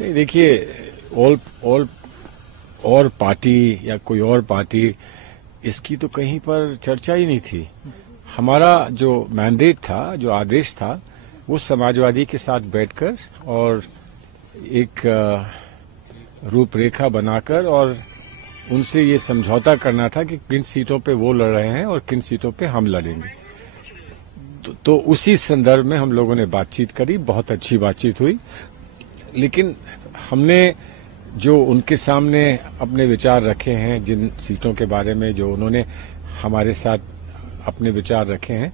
नहीं, देखिए, और पार्टी या कोई और पार्टी, इसकी तो कहीं पर चर्चा ही नहीं थी। हमारा जो मैंडेट था, जो आदेश था, वो समाजवादी के साथ बैठकर और एक रूपरेखा बनाकर और उनसे ये समझौता करना था कि किन सीटों पे वो लड़ रहे हैं और किन सीटों पे हम लड़ेंगे। तो उसी संदर्भ में हम लोगों ने बातचीत करी, बहुत अच्छी बातचीत हुई। लेकिन हमने जो उनके सामने अपने विचार रखे हैं, जिन सीटों के बारे में जो उन्होंने हमारे साथ अपने विचार रखे हैं,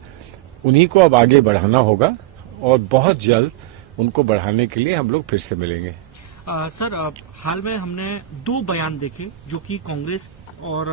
उन्हीं को अब आगे बढ़ाना होगा और बहुत जल्द उनको बढ़ाने के लिए हम लोग फिर से मिलेंगे। सर, हाल में हमने 2 बयान देखे जो कि कांग्रेस और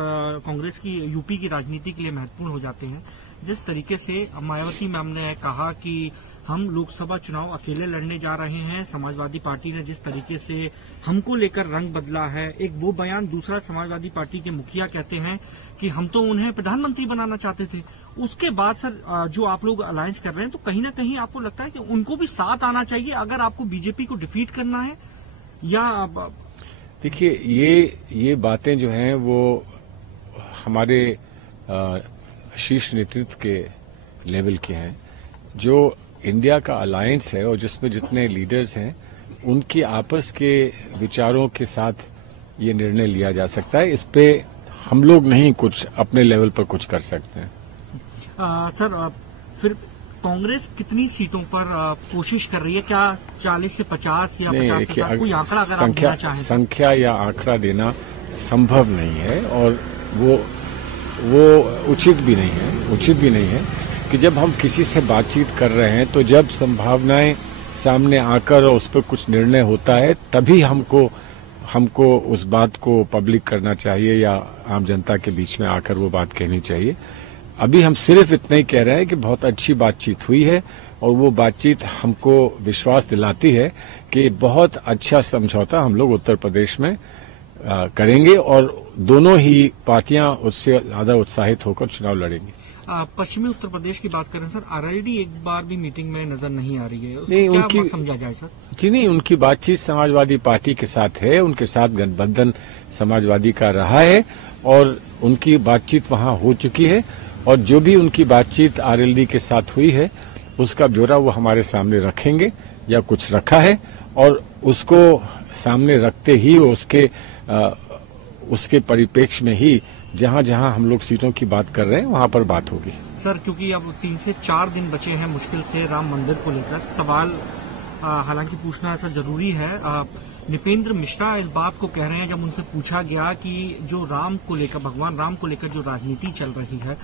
कांग्रेस की यूपी की राजनीति के लिए महत्वपूर्ण हो जाते हैं। जिस तरीके से मायावती मैम ने कहा कि हम लोकसभा चुनाव अकेले लड़ने जा रहे हैं, समाजवादी पार्टी ने जिस तरीके से हमको लेकर रंग बदला है, एक वो बयान। दूसरा, समाजवादी पार्टी के मुखिया कहते हैं कि हम तो उन्हें प्रधानमंत्री बनाना चाहते थे। उसके बाद सर, जो आप लोग अलायंस कर रहे हैं, तो कहीं ना कहीं आपको लगता है कि उनको भी साथ आना चाहिए अगर आपको बीजेपी को डिफीट करना है, या? देखिए, ये बातें जो हैं वो हमारे शीर्ष नेतृत्व के लेवल के हैं। जो इंडिया का अलायंस है और जिसमें जितने लीडर्स हैं, उनकी आपस के विचारों के साथ ये निर्णय लिया जा सकता है। इस पे हम लोग नहीं कुछ अपने लेवल पर कुछ कर सकते हैं। सर, फिर कांग्रेस कितनी सीटों पर कोशिश कर रही है? क्या 40 से 50 या 50 से 60? कोई आंकड़ा अगर आप देना चाहें? संख्या या आंकड़ा देना संभव नहीं है और वो उचित भी नहीं है कि जब हम किसी से बातचीत कर रहे हैं, तो जब संभावनाएं सामने आकर और उस पर कुछ निर्णय होता है, तभी हमको उस बात को पब्लिक करना चाहिए या आम जनता के बीच में आकर वो बात कहनी चाहिए। अभी हम सिर्फ इतना ही कह रहे हैं कि बहुत अच्छी बातचीत हुई है और वो बातचीत हमको विश्वास दिलाती है कि बहुत अच्छा समझौता हम लोग उत्तर प्रदेश में करेंगे और दोनों ही पार्टियां उससे ज्यादा उत्साहित होकर चुनाव लड़ेंगी। पश्चिमी उत्तर प्रदेश की बात करें सर, आरएलडी एक बार भी मीटिंग में नजर नहीं आ रही है। नहीं, क्या उनकी समझा जाए सर? जी नहीं, उनकी बातचीत समाजवादी पार्टी के साथ है, उनके साथ गठबंधन समाजवादी का रहा है और उनकी बातचीत वहां हो चुकी है और जो भी उनकी बातचीत आरएलडी के साथ हुई है, उसका ब्यौरा वो हमारे सामने रखेंगे या कुछ रखा है और उसको सामने रखते ही उसके परिप्रेक्ष्य में ही जहां जहां हम लोग सीटों की बात कर रहे हैं वहां पर बात होगी। सर, क्योंकि अब 3 से 4 दिन बचे हैं मुश्किल से राम मंदिर को लेकर, सवाल हालांकि पूछना ऐसा जरूरी है। निपेंद्र मिश्रा इस बात को कह रहे हैं, जब उनसे पूछा गया कि जो राम को लेकर, भगवान राम को लेकर जो राजनीति चल रही है,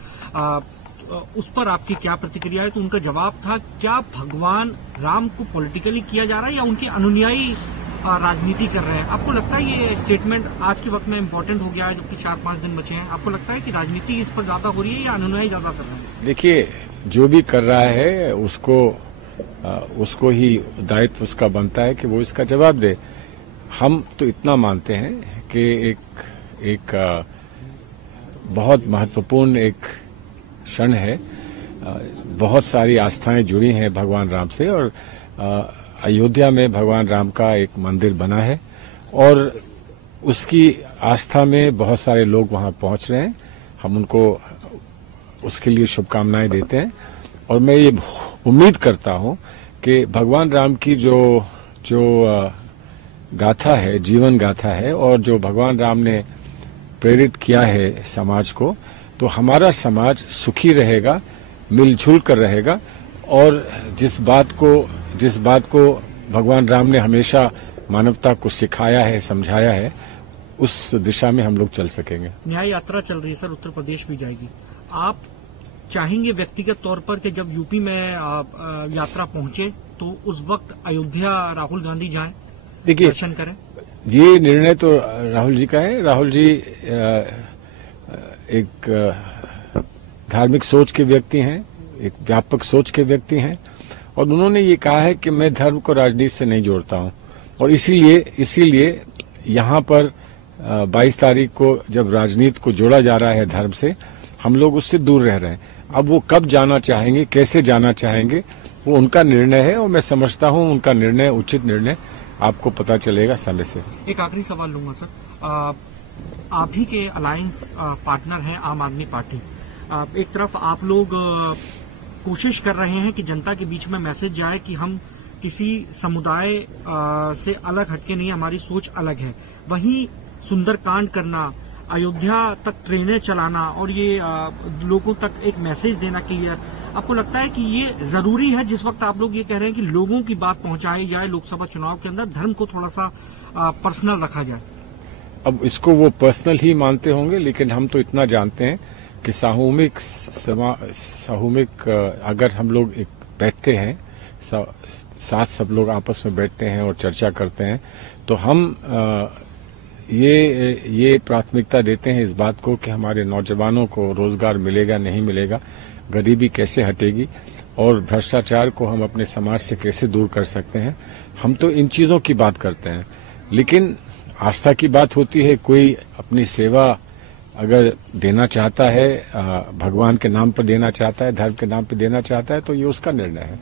उस पर आपकी क्या प्रतिक्रिया है? तो उनका जवाब था, क्या भगवान राम को पॉलिटिकली किया जा रहा है या उनके अनुयायी राजनीति कर रहे हैं? आपको लगता है ये स्टेटमेंट आज के वक्त में इम्पोर्टेंट हो गया है, जबकि 4-5 दिन बचे हैं? आपको लगता है कि राजनीति इस पर ज्यादा हो रही है या अनुयायी ज्यादा कर रहे हैं? देखिए, जो भी कर रहा है उसको ही दायित्व उसका बनता है कि वो इसका जवाब दे। हम तो इतना मानते हैं कि एक बहुत महत्वपूर्ण एक क्षण है। बहुत सारी आस्थाएं जुड़ी हैं भगवान राम से और अयोध्या में भगवान राम का एक मंदिर बना है और उसकी आस्था में बहुत सारे लोग वहां पहुंच रहे हैं। हम उनको उसके लिए शुभकामनाएं देते हैं और मैं ये उम्मीद करता हूं कि भगवान राम की जो गाथा है, जीवन गाथा है और जो भगवान राम ने प्रेरित किया है समाज को, तो हमारा समाज सुखी रहेगा, मिलजुल कर रहेगा और जिस बात को भगवान राम ने हमेशा मानवता को सिखाया है, समझाया है, उस दिशा में हम लोग चल सकेंगे। न्याय यात्रा चल रही है सर, उत्तर प्रदेश भी जाएगी। आप चाहेंगे व्यक्तिगत तौर पर कि जब यूपी में यात्रा पहुंचे तो उस वक्त अयोध्या राहुल गांधी जाएं, दर्शन करें? ये निर्णय तो राहुल जी का है। राहुल जी एक धार्मिक सोच के व्यक्ति हैं, एक व्यापक सोच के व्यक्ति हैं और उन्होंने ये कहा है कि मैं धर्म को राजनीति से नहीं जोड़ता हूं और इसीलिए यहाँ पर 22 तारीख को जब राजनीति को जोड़ा जा रहा है धर्म से, हम लोग उससे दूर रह रहे हैं। अब वो कब जाना चाहेंगे, कैसे जाना चाहेंगे, वो उनका निर्णय है और मैं समझता हूं उनका निर्णय उचित निर्णय आपको पता चलेगा समय से। एक आखिरी सवाल लूंगा सर, आप ही के अलायंस पार्टनर हैं आम आदमी पार्टी। एक तरफ आप लोग कोशिश कर रहे हैं कि जनता के बीच में मैसेज जाए कि हम किसी समुदाय से अलग हटके नहीं, हमारी सोच अलग है। वहीं सुंदरकांड करना, अयोध्या तक ट्रेनें चलाना और ये लोगों तक एक मैसेज देना क्लियर, आपको लगता है कि ये जरूरी है जिस वक्त आप लोग ये कह रहे हैं कि लोगों की बात पहुंचाई जाए, लोकसभा चुनाव के अंदर धर्म को थोड़ा सा पर्सनल रखा जाए? अब इसको वो पर्सनल ही मानते होंगे, लेकिन हम तो इतना जानते हैं कि सामूहिक अगर हम लोग एक बैठते हैं साथ, सब लोग आपस में बैठते हैं और चर्चा करते हैं, तो हम ये प्राथमिकता देते हैं इस बात को कि हमारे नौजवानों को रोजगार मिलेगा नहीं मिलेगा, गरीबी कैसे हटेगी और भ्रष्टाचार को हम अपने समाज से कैसे दूर कर सकते हैं। हम तो इन चीजों की बात करते हैं, लेकिन आस्था की बात होती है। कोई अपनी सेवा अगर देना चाहता है, भगवान के नाम पर देना चाहता है, धर्म के नाम पर देना चाहता है, तो ये उसका निर्णय है।